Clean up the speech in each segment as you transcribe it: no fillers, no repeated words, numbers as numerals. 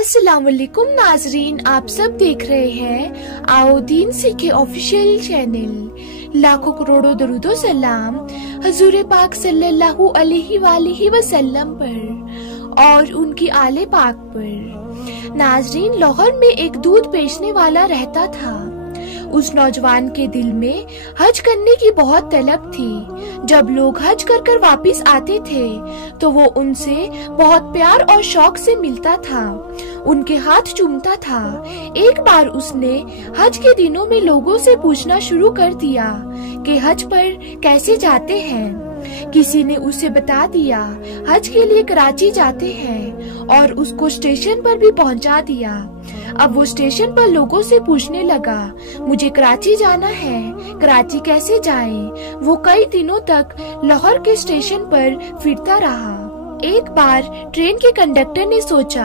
अस्सलाम वालेकुम नाजरीन, आप सब देख रहे हैं आओ दीन सीखे ऑफिशियल चैनल। लाखों करोड़ों दरूदो सलाम हजूर पाक सल्लल्लाहु अलैहि वसल्लम पर और उनकी आले पाक पर। नाजरीन, लाहौर में एक दूध बेचने वाला रहता था। उस नौजवान के दिल में हज करने की बहुत तलब थी। जब लोग हज कर कर वापिस आते थे तो वो उनसे बहुत प्यार और शौक से मिलता था, उनके हाथ चूमता था। एक बार उसने हज के दिनों में लोगों से पूछना शुरू कर दिया कि हज पर कैसे जाते हैं। किसी ने उसे बता दिया हज के लिए कराची जाते हैं और उसको स्टेशन पर भी पहुंचा दिया। अब वो स्टेशन पर लोगों से पूछने लगा, मुझे कराची जाना है, कराची कैसे जाएं? वो कई दिनों तक लाहौर के स्टेशन पर फिरता रहा। एक बार ट्रेन के कंडक्टर ने सोचा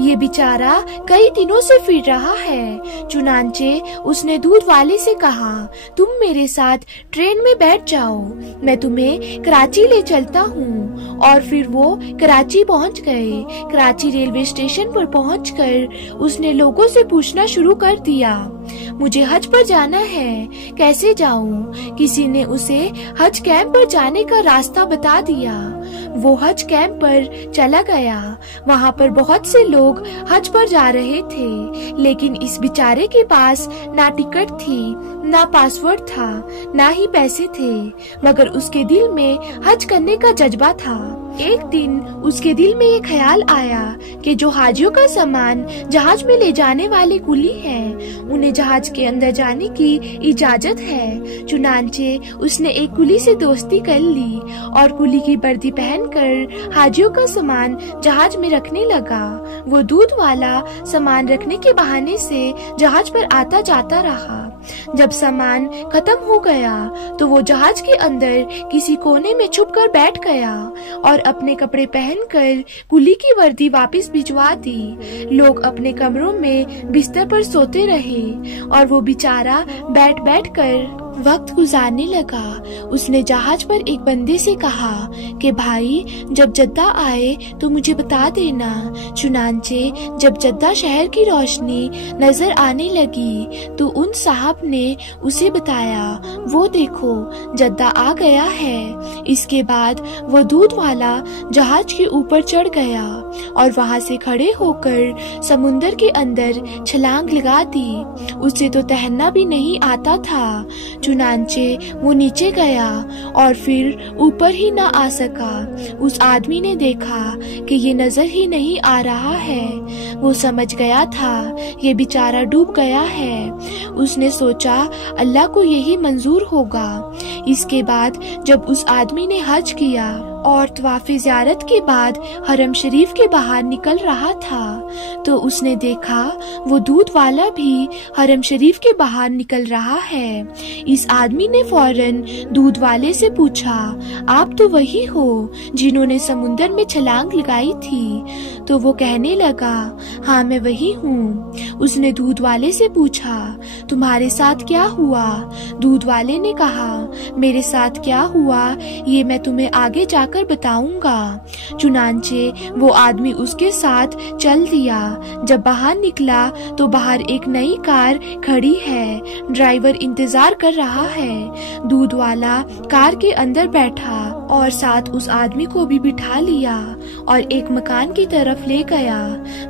ये बेचारा कई दिनों से फिर रहा है। चुनांचे उसने दूध वाले से कहा, तुम मेरे साथ ट्रेन में बैठ जाओ, मैं तुम्हें कराची ले चलता हूँ। और फिर वो कराची पहुँच गए। कराची रेलवे स्टेशन पर पहुँचकर उसने लोगों से पूछना शुरू कर दिया, मुझे हज पर जाना है, कैसे जाऊँ? किसी ने उसे हज कैंप पर जाने का रास्ता बता दिया। वो हज कैंप पर चला गया। वहाँ पर बहुत से लोग हज पर जा रहे थे, लेकिन इस बेचारे के पास ना टिकट थी, ना पासवर्ड था, ना ही पैसे थे, मगर उसके दिल में हज करने का जज्बा था। एक दिन उसके दिल में ये ख्याल आया कि जो हाजियों का सामान जहाज में ले जाने वाले कुली हैं, उन्हें जहाज के अंदर जाने की इजाजत है। चुनांचे उसने एक कुली से दोस्ती कर ली और कुली की वर्दी पहनकर हाजियों का सामान जहाज में रखने लगा। वो दूध वाला सामान रखने के बहाने से जहाज पर आता जाता रहा। जब सामान खत्म हो गया तो वो जहाज के अंदर किसी कोने में छुपकर बैठ गया और अपने कपड़े पहनकर कुली की वर्दी वापस भिजवा दी। लोग अपने कमरों में बिस्तर पर सोते रहे और वो बेचारा बैठ बैठ कर वक्त गुजारने लगा। उसने जहाज पर एक बंदे से कहा कि भाई जब जद्दा आए तो मुझे बता देना। चुनांचे जब जद्दा शहर की रोशनी नजर आने लगी तो उन साहब ने उसे बताया, वो देखो जद्दा आ गया है। इसके बाद वो दूध वाला जहाज के ऊपर चढ़ गया और वहाँ से खड़े होकर समुंदर के अंदर छलांग लगा दी। उसे तो तैरना भी नहीं आता था। चुनांचे वो नीचे गया और फिर ऊपर ही ना आ सका। उस आदमी ने देखा कि ये नजर ही नहीं आ रहा है। वो समझ गया था ये बेचारा डूब गया है। उसने सोचा अल्लाह को यही मंजूर होगा। इसके बाद जब उस आदमी ने हज किया और तवाफ़े ज़ियारत के बाद हरम शरीफ के बाहर निकल रहा था तो उसने देखा वो दूध वाला भी हरम शरीफ के बाहर निकल रहा है। इस आदमी ने फौरन दूध वाले से पूछा, आप तो वही हो जिन्होंने समुंदर में छलांग लगाई थी? तो वो कहने लगा, हाँ मैं वही हूँ। उसने दूध वाले से पूछा, तुम्हारे साथ क्या हुआ? दूध वाले ने कहा, मेरे साथ क्या हुआ ये मैं तुम्हें आगे जाकर बताऊंगा। चुनांचे वो आदमी उसके साथ चल दिया। जब बाहर निकला तो बाहर एक नई कार खड़ी है, ड्राइवर इंतजार कर रहा है। दूध वाला कार के अंदर बैठा और साथ उस आदमी को भी बिठा लिया और एक मकान की तरफ ले गया।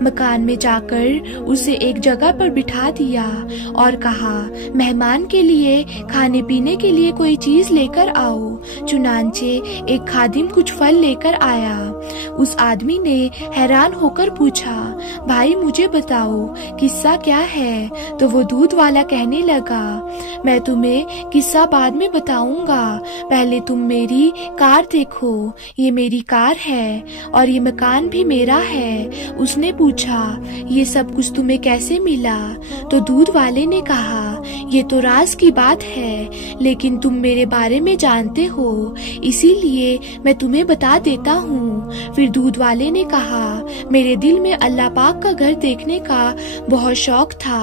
मकान में जाकर उसे एक जगह पर बिठा दिया और कहा, मेहमान के लिए खाने पीने के लिए कोई चीज लेकर आओ। चुनांचे एक खादिम कुछ फल लेकर आया। उस आदमी ने हैरान होकर पूछा, भाई मुझे बताओ किस्सा क्या है? तो वो दूध वाला कहने लगा, मैं तुम्हें किस्सा बाद में बताऊंगा, पहले तुम मेरी कार देखो, ये मेरी कार है और ये मकान भी मेरा है। उसने पूछा, ये सब कुछ तुम्हें कैसे मिला? तो दूध वाले ने कहा, ये तो राज की बात है, लेकिन तुम मेरे बारे में जानते हो, इसीलिए मैं तुम्हें बता देता हूँ। फिर दूध वाले ने कहा, मेरे दिल में अल्लाह पाक का घर देखने का बहुत शौक था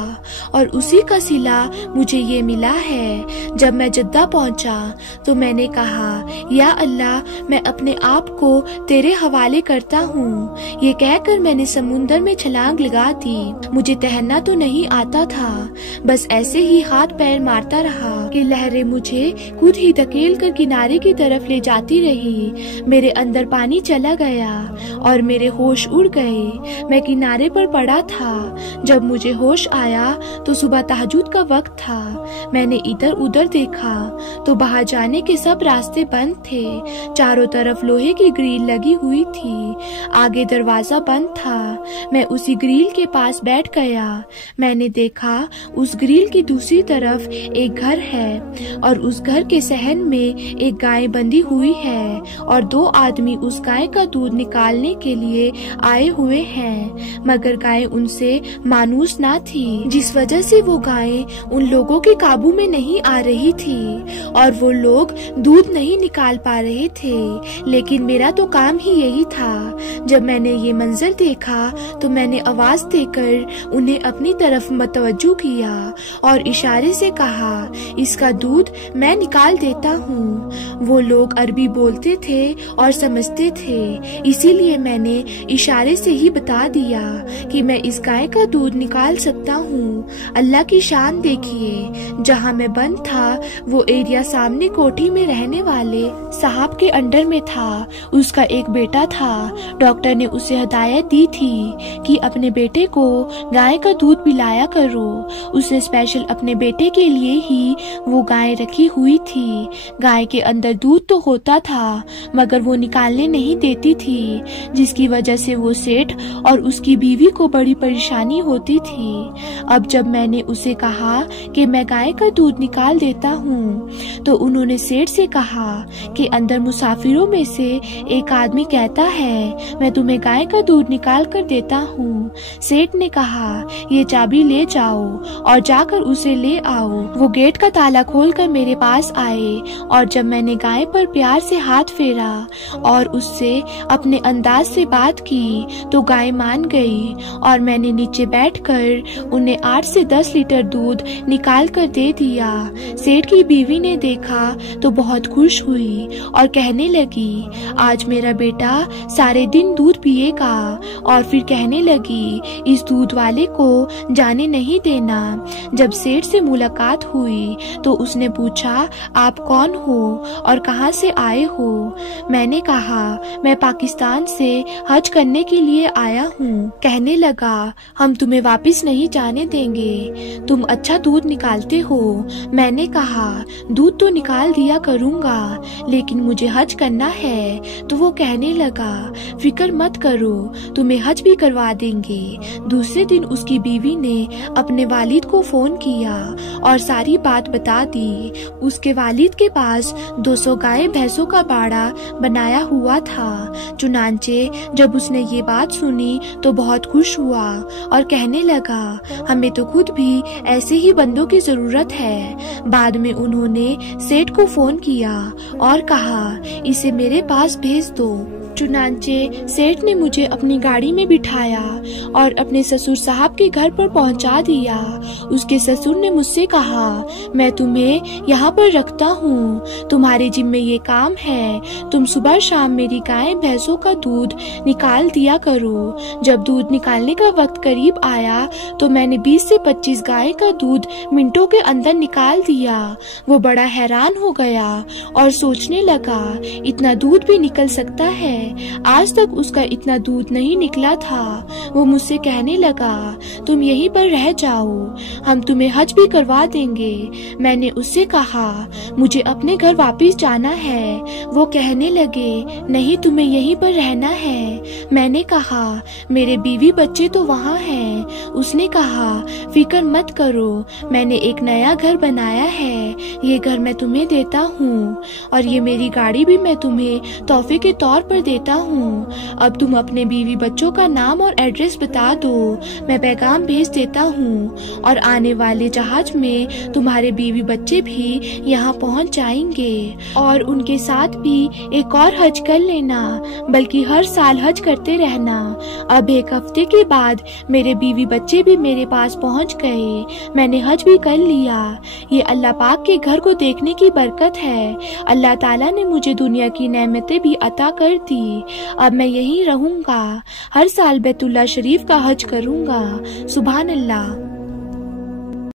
और उसी का सिला मुझे ये मिला है। जब मैं जद्दा पहुँचा तो मैंने कहा, या अल्लाह, मैं अपने आप को तेरे हवाले करता हूँ। ये कहकर मैंने समुंदर में छलांग लगा दी। मुझे तैरना तो नहीं आता था, बस ऐसे ही हाथ पैर मारता रहा कि लहरें मुझे खुद ही धकेल कर किनारे की तरफ ले जाती रही। मेरे अंदर पानी चला गया और मेरे होश उड़ गए। मैं किनारे पर पड़ा था। जब मुझे होश आया तो सुबह तहज्जुद का वक्त था। मैंने इधर उधर देखा तो बाहर जाने के सब रास्ते बंद थे। चारों तरफ लोहे की ग्रिल लगी हुई थी। आगे दरवाजा बंद था। मैं उसी ग्रिल के पास बैठ गया। मैंने देखा उस ग्रिल की दूसरी तरफ एक घर है और उस घर के सहन में एक गाय बंधी हुई है और 2 आदमी उस गाय का दूध निकालने के लिए आए हुए हैं, मगर गाय उनसे मानूस ना थी, जिस वजह से वो गाय उन लोगों के काबू में नहीं आ रही थी और वो लोग दूध नहीं निकाल पा रहे थे। लेकिन मेरा तो काम ही यही था। जब मैंने ये मंजर देखा तो मैंने आवाज देकर उन्हें अपनी तरफ मतवज्जो किया और इशारे से कहा, इसका दूध मैं निकाल देता हूँ। वो लोग अरबी बोलते थे और समझते थे, इसीलिए मैंने इशारे से ही बता दिया कि मैं इस गाय का दूध निकाल सकता हूँ। अल्लाह की शान देखिए। जहाँ मैं बंद था वो एरिया सामने कोठी में रहने वाले साहब के अंडर में था। उसका एक बेटा था। डॉक्टर ने उसे हिदायत दी थी कि अपने बेटे को गाय का दूध पिलाया करो। उसने स्पेशल अपने बेटे के लिए ही वो गाय रखी हुई थी। गाय के अंदर दूध तो होता था मगर वो निकालने नहीं देती थी, जिसकी वजह से वो सेठ और उसकी बीवी को बड़ी परेशानी होती थी। अब जब मैंने उसे कहा कि मैं गाय का दूध निकाल देता हूँ तो उन्होंने सेठ से कहा कि अंदर मुसाफिरों में से एक आदमी कहता है मैं तुम्हें गाय का दूध निकाल कर देता हूँ। सेठ ने कहा, ये चाबी ले जाओ और जाकर उसे ले आओ। वो गेट का ताला खोलकर मेरे पास आए और जब मैंने गाय पर प्यार से हाथ फेरा और उससे अपने अंदाज से बात की तो गाय मान गई और मैंने नीचे बैठकर उन्हें 8 से 10 लीटर दूध निकाल कर दे दिया। सेठ की बीवी ने देखा तो बहुत खुश हुई और कहने लगी, आज मेरा बेटा सारे दिन दूध पिएगा। और फिर कहने लगी, इस दूध वाले को जाने नहीं देना। जब सेठ से मुलाकात हुई तो उसने पूछा, आप कौन हो और कहां से आए हो? मैंने कहा, मैं पाकिस्तान से हज करने के लिए आया हूँ। कहने लगा, हम तुम्हें वापस नहीं जाने देंगे, तुम अच्छा दूध निकालते हो। मैंने कहा, दूध तो निकाल दिया करूँगा लेकिन मुझे हज करना है। तो वो कहने लगा, फिक्र मत करो, तुम्हें हज भी करवा देंगे। दूसरे दिन उसकी बीवी ने अपने वालिद को फोन किया और सारी बात बता दी। उसके वालिद के पास 200 गाय भैंसों का बाड़ा बनाया हुआ था। चुनांचे जब उसने ये बात सुनी तो बहुत खुश हुआ और कहने लगा, हमें तो खुद भी ऐसे ही बंदों की जरूरत है। बाद में उन्होंने सेठ को फोन किया और कहा, इसे मेरे पास भेज दो। चुनांचे सेठ ने मुझे अपनी गाड़ी में बिठाया और अपने ससुर साहब के घर पर पहुंचा दिया। उसके ससुर ने मुझसे कहा, मैं तुम्हें यहाँ पर रखता हूँ, तुम्हारे जिम्मे ये काम है, तुम सुबह शाम मेरी गाय भैंसों का दूध निकाल दिया करो। जब दूध निकालने का वक्त करीब आया तो मैंने 20 से 25 गाय का दूध मिनटों के अंदर निकाल दिया। वो बड़ा हैरान हो गया और सोचने लगा, इतना दूध भी निकल सकता है, आज तक उसका इतना दूध नहीं निकला था। वो मुझसे कहने लगा, तुम यहीं पर रह जाओ, हम तुम्हें हज भी करवा देंगे। मैंने उससे कहा, मुझे अपने घर वापस जाना है। वो कहने लगे, नहीं, तुम्हें यहीं पर रहना है। मैंने कहा, मेरे बीवी बच्चे तो वहाँ हैं। उसने कहा, फिक्र मत करो, मैंने एक नया घर बनाया है, ये घर मैं तुम्हें देता हूँ और ये मेरी गाड़ी भी मैं तुम्हें तोहफे के तौर पर देता हूँ। अब तुम अपने बीवी बच्चों का नाम और एड्रेस बता दो, मैं पैगाम भेज देता हूँ और आने वाले जहाज में तुम्हारे बीवी बच्चे भी यहाँ पहुँच जाएंगे। और उनके साथ भी एक और हज कर लेना, बल्कि हर साल हज करते रहना। अब 1 हफ्ते के बाद मेरे बीवी बच्चे भी मेरे पास पहुँच गए, मैंने हज भी कर लिया। ये अल्लाह पाक के घर को देखने की बरकत है। अल्लाह ताला ने मुझे दुनिया की नेमतें भी अता कर दी। अब मैं यहीं रहूंगा, हर साल बैतुल्लाह शरीफ का हज करूंगा। सुभान अल्लाह।